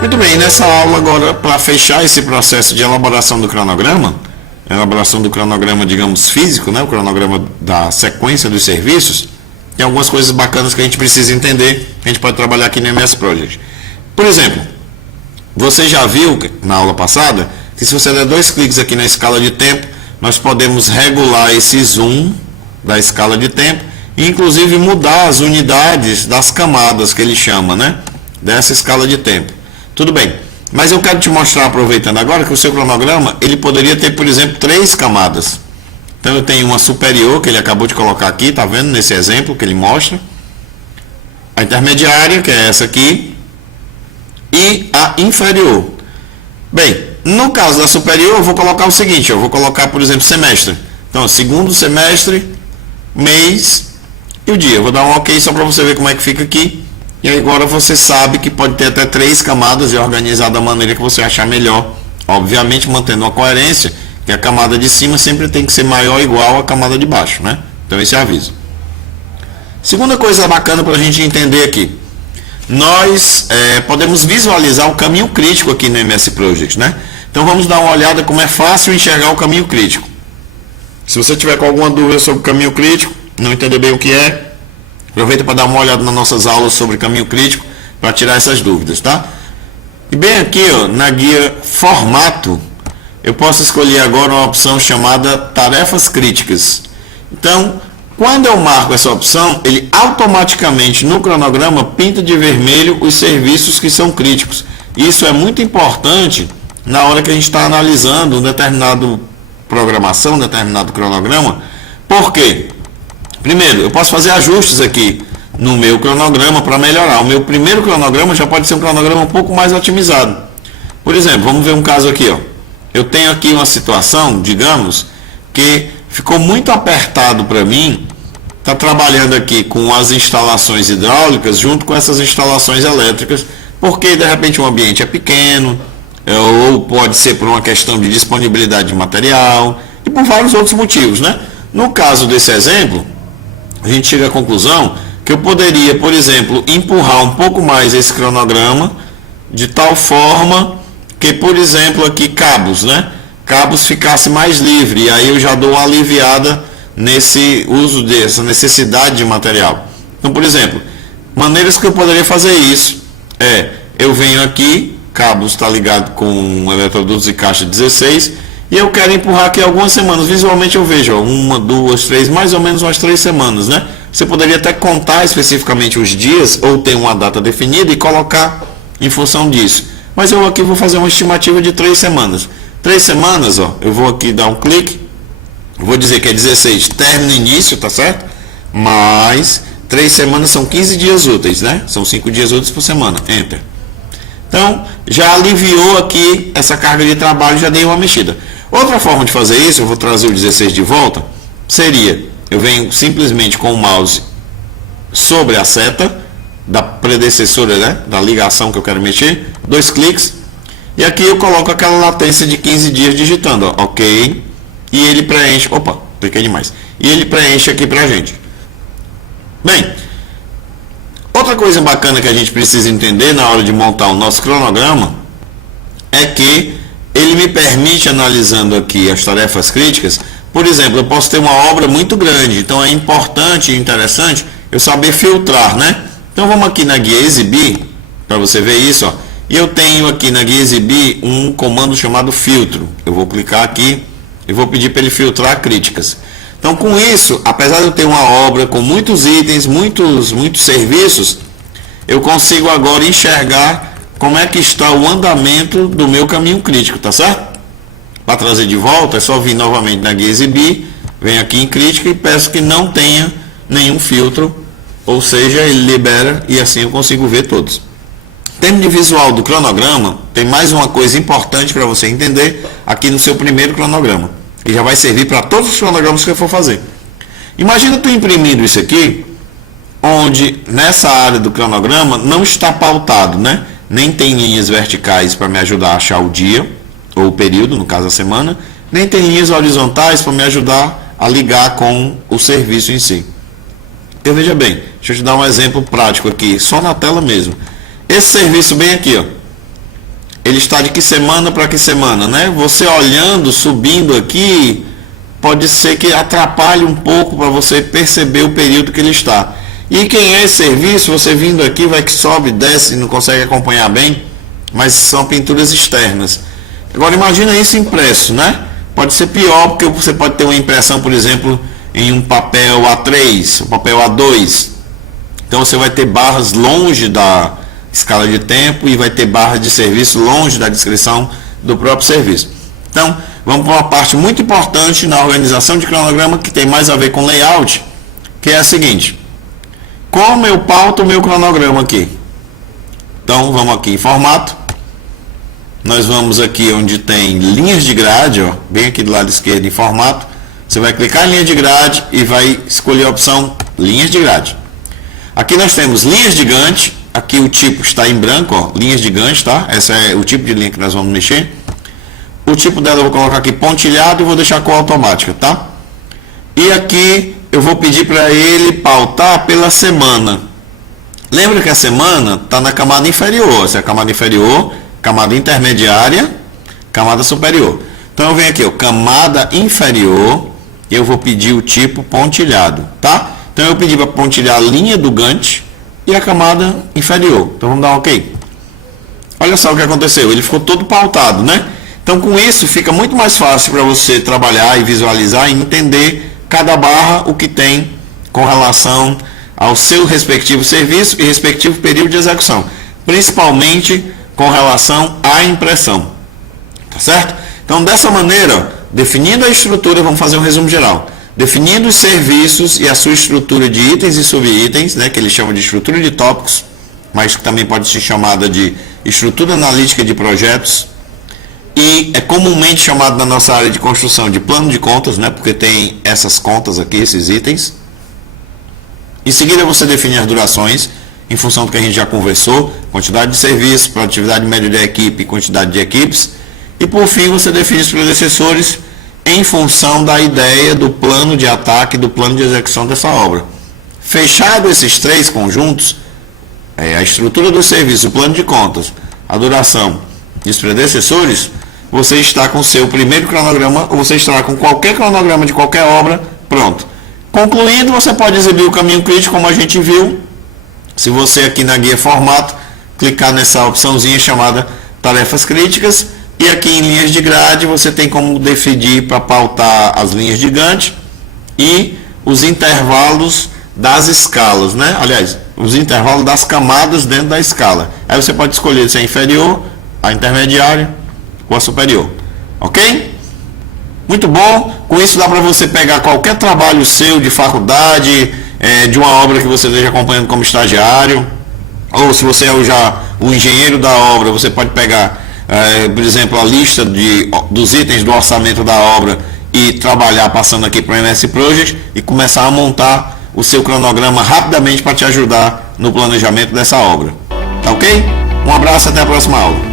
Muito bem, nessa aula agora, para fechar esse processo de elaboração do cronograma, digamos, físico, né? O cronograma da sequência dos serviços, tem algumas coisas bacanas que a gente precisa entender, que a gente pode trabalhar aqui no MS Project. Por exemplo, você já viu na aula passada que se você der 2 cliques aqui na escala de tempo, nós podemos regular esse zoom da escala de tempo e inclusive mudar as unidades das camadas que ele chama, né? Dessa escala de tempo. Tudo bem, mas eu quero te mostrar, aproveitando agora, que o seu cronograma, ele poderia ter, por exemplo, 3 camadas. Então eu tenho uma superior, que ele acabou de colocar aqui, tá vendo nesse exemplo que ele mostra. A intermediária, que é essa aqui, e a inferior. Bem, no caso da superior, eu vou colocar o seguinte, eu vou colocar, por exemplo, semestre. Então, segundo semestre, mês e o dia. Eu vou dar um OK só para você ver como é que fica aqui. E agora você sabe que pode ter até 3 camadas e organizar da maneira que você achar melhor. Obviamente mantendo uma coerência, que a camada de cima sempre tem que ser maior ou igual à camada de baixo, né? Então esse é o aviso. Segunda coisa bacana para a gente entender aqui. Nós podemos visualizar o caminho crítico aqui no MS Project, né? Então vamos dar uma olhada como é fácil enxergar o caminho crítico. Se você tiver com alguma dúvida sobre o caminho crítico, não entender bem o que é, aproveita para dar uma olhada nas nossas aulas sobre caminho crítico para tirar essas dúvidas, tá? E bem aqui, ó, na guia formato, eu posso escolher agora uma opção chamada tarefas críticas. Então, quando eu marco essa opção, ele automaticamente no cronograma pinta de vermelho os serviços que são críticos. Isso é muito importante na hora que a gente está analisando um determinado programação, um determinado cronograma. Por quê? Primeiro, eu posso fazer ajustes aqui no meu cronograma para melhorar. O meu primeiro cronograma já pode ser um cronograma um pouco mais otimizado. Por exemplo, vamos ver um caso aqui, ó. Eu tenho aqui uma situação, digamos, que ficou muito apertado para mim, tá trabalhando aqui com as instalações hidráulicas junto com essas instalações elétricas, porque de repente o ambiente é pequeno, ou pode ser por uma questão de disponibilidade de material, e por vários outros motivos, né? No caso desse exemplo, a gente chega à conclusão que eu poderia, por exemplo, empurrar um pouco mais esse cronograma de tal forma que, por exemplo, aqui cabos, né? Cabos ficasse mais livre, e aí eu já dou uma aliviada nesse uso dessa necessidade de material. Então, por exemplo, maneiras que eu poderia fazer isso eu venho aqui, cabos está ligado com eletrodutos e caixa 16, e eu quero empurrar aqui algumas semanas. Visualmente eu vejo, ó, 1, 2, 3, mais ou menos umas 3 semanas, né? Você poderia até contar especificamente os dias, ou ter uma data definida e colocar em função disso. Mas eu aqui vou fazer uma estimativa de 3 semanas. 3 semanas, ó, eu vou aqui dar um clique, vou dizer que é 16, término início, tá certo? Mais 3 semanas são 15 dias úteis, né? São 5 dias úteis por semana, enter. Então, já aliviou aqui essa carga de trabalho, já dei uma mexida. Outra forma de fazer isso, eu vou trazer o 16 de volta, seria, eu venho simplesmente com o mouse sobre a seta da predecessora, né, da ligação que eu quero mexer, 2 cliques, e aqui eu coloco aquela latência de 15 dias digitando, ó, OK, e ele preenche, opa, cliquei demais, e ele preenche aqui pra gente. Bem, outra coisa bacana que a gente precisa entender na hora de montar o nosso cronograma é que ele me permite, analisando aqui as tarefas críticas, por exemplo, eu posso ter uma obra muito grande, então é importante e interessante eu saber filtrar, né? Então vamos aqui na guia exibir, para você ver isso, ó, e eu tenho aqui na guia exibir um comando chamado filtro. Eu vou clicar aqui e vou pedir para ele filtrar críticas. Então com isso, apesar de eu ter uma obra com muitos itens, muitos serviços, eu consigo agora enxergar como é que está o andamento do meu caminho crítico, tá certo? Para trazer de volta, é só vir novamente na guia exibir, venho aqui em crítica e peço que não tenha nenhum filtro, ou seja, ele libera e assim eu consigo ver todos. Em termos de visual do cronograma, tem mais uma coisa importante para você entender aqui no seu primeiro cronograma, que já vai servir para todos os cronogramas que eu for fazer. Imagina tu imprimindo isso aqui, onde nessa área do cronograma não está pautado, né? Nem tem linhas verticais para me ajudar a achar o dia, ou o período, no caso a semana, nem tem linhas horizontais para me ajudar a ligar com o serviço em si. Então veja bem, deixa eu te dar um exemplo prático aqui, só na tela mesmo. Esse serviço bem aqui, ó, ele está de que semana para que semana, né? Você olhando, subindo aqui, pode ser que atrapalhe um pouco para você perceber o período que ele está. E quem é esse serviço, você vindo aqui, vai que sobe, desce, não consegue acompanhar bem, mas são pinturas externas. Agora imagina isso impresso, né? Pode ser pior, porque você pode ter uma impressão, por exemplo, em um papel A3, um papel A2. Então você vai ter barras longe da escala de tempo e vai ter barras de serviço longe da descrição do próprio serviço. Então, vamos para uma parte muito importante na organização de cronograma que tem mais a ver com layout, que é a seguinte: como eu pauto o meu cronograma aqui? Então, vamos aqui em formato. Nós vamos aqui onde tem linhas de grade, ó, bem aqui do lado esquerdo em formato. Você vai clicar em linha de grade e vai escolher a opção linhas de grade. Aqui nós temos linhas de Gantt. Aqui o tipo está em branco, ó, linhas de Gantt, tá? Esse é o tipo de linha que nós vamos mexer. O tipo dela eu vou colocar aqui pontilhado e vou deixar com automática, tá? E aqui eu vou pedir para ele pautar pela semana. Lembra que a semana está na camada inferior. Essa é a camada inferior, camada intermediária, camada superior. Então eu venho aqui, ó, camada inferior, e eu vou pedir o tipo pontilhado, tá? Então eu pedi para pontilhar a linha do Gantt e a camada inferior. Então vamos dar um OK. Olha só o que aconteceu, ele ficou todo pautado, né? Então com isso fica muito mais fácil para você trabalhar e visualizar e entender cada barra o que tem com relação ao seu respectivo serviço e respectivo período de execução, principalmente com relação à impressão, tá certo? Então dessa maneira, definindo a estrutura, vamos fazer um resumo geral. Definindo os serviços e a sua estrutura de itens e subitens, né, que eles chamam de estrutura de tópicos, mas que também pode ser chamada de estrutura analítica de projetos, e é comumente chamado na nossa área de construção de plano de contas, né, porque tem essas contas aqui, esses itens. Em seguida você define as durações, em função do que a gente já conversou, quantidade de serviços, produtividade média da equipe, quantidade de equipes, e por fim você define os predecessores em função da ideia do plano de ataque, do plano de execução dessa obra. Fechado esses três conjuntos, a estrutura do serviço, o plano de contas, a duração e os predecessores, você está com o seu primeiro cronograma, ou você estará com qualquer cronograma de qualquer obra pronto. Concluindo, você pode exibir o caminho crítico, como a gente viu, se você aqui na guia formato, clicar nessa opçãozinha chamada tarefas críticas, e aqui em linhas de grade você tem como definir para pautar as linhas de Gantt e os intervalos das escalas, né? Aliás, os intervalos das camadas dentro da escala. Aí você pode escolher se é inferior, a intermediária ou a superior. Ok? Muito bom. Com isso dá para você pegar qualquer trabalho seu de faculdade, de uma obra que você esteja acompanhando como estagiário, ou se você é já o engenheiro da obra, você pode pegar por exemplo, a lista dos itens do orçamento da obra e trabalhar passando aqui para o MS Project e começar a montar o seu cronograma rapidamente para te ajudar no planejamento dessa obra. Tá ok? Um abraço, até a próxima aula.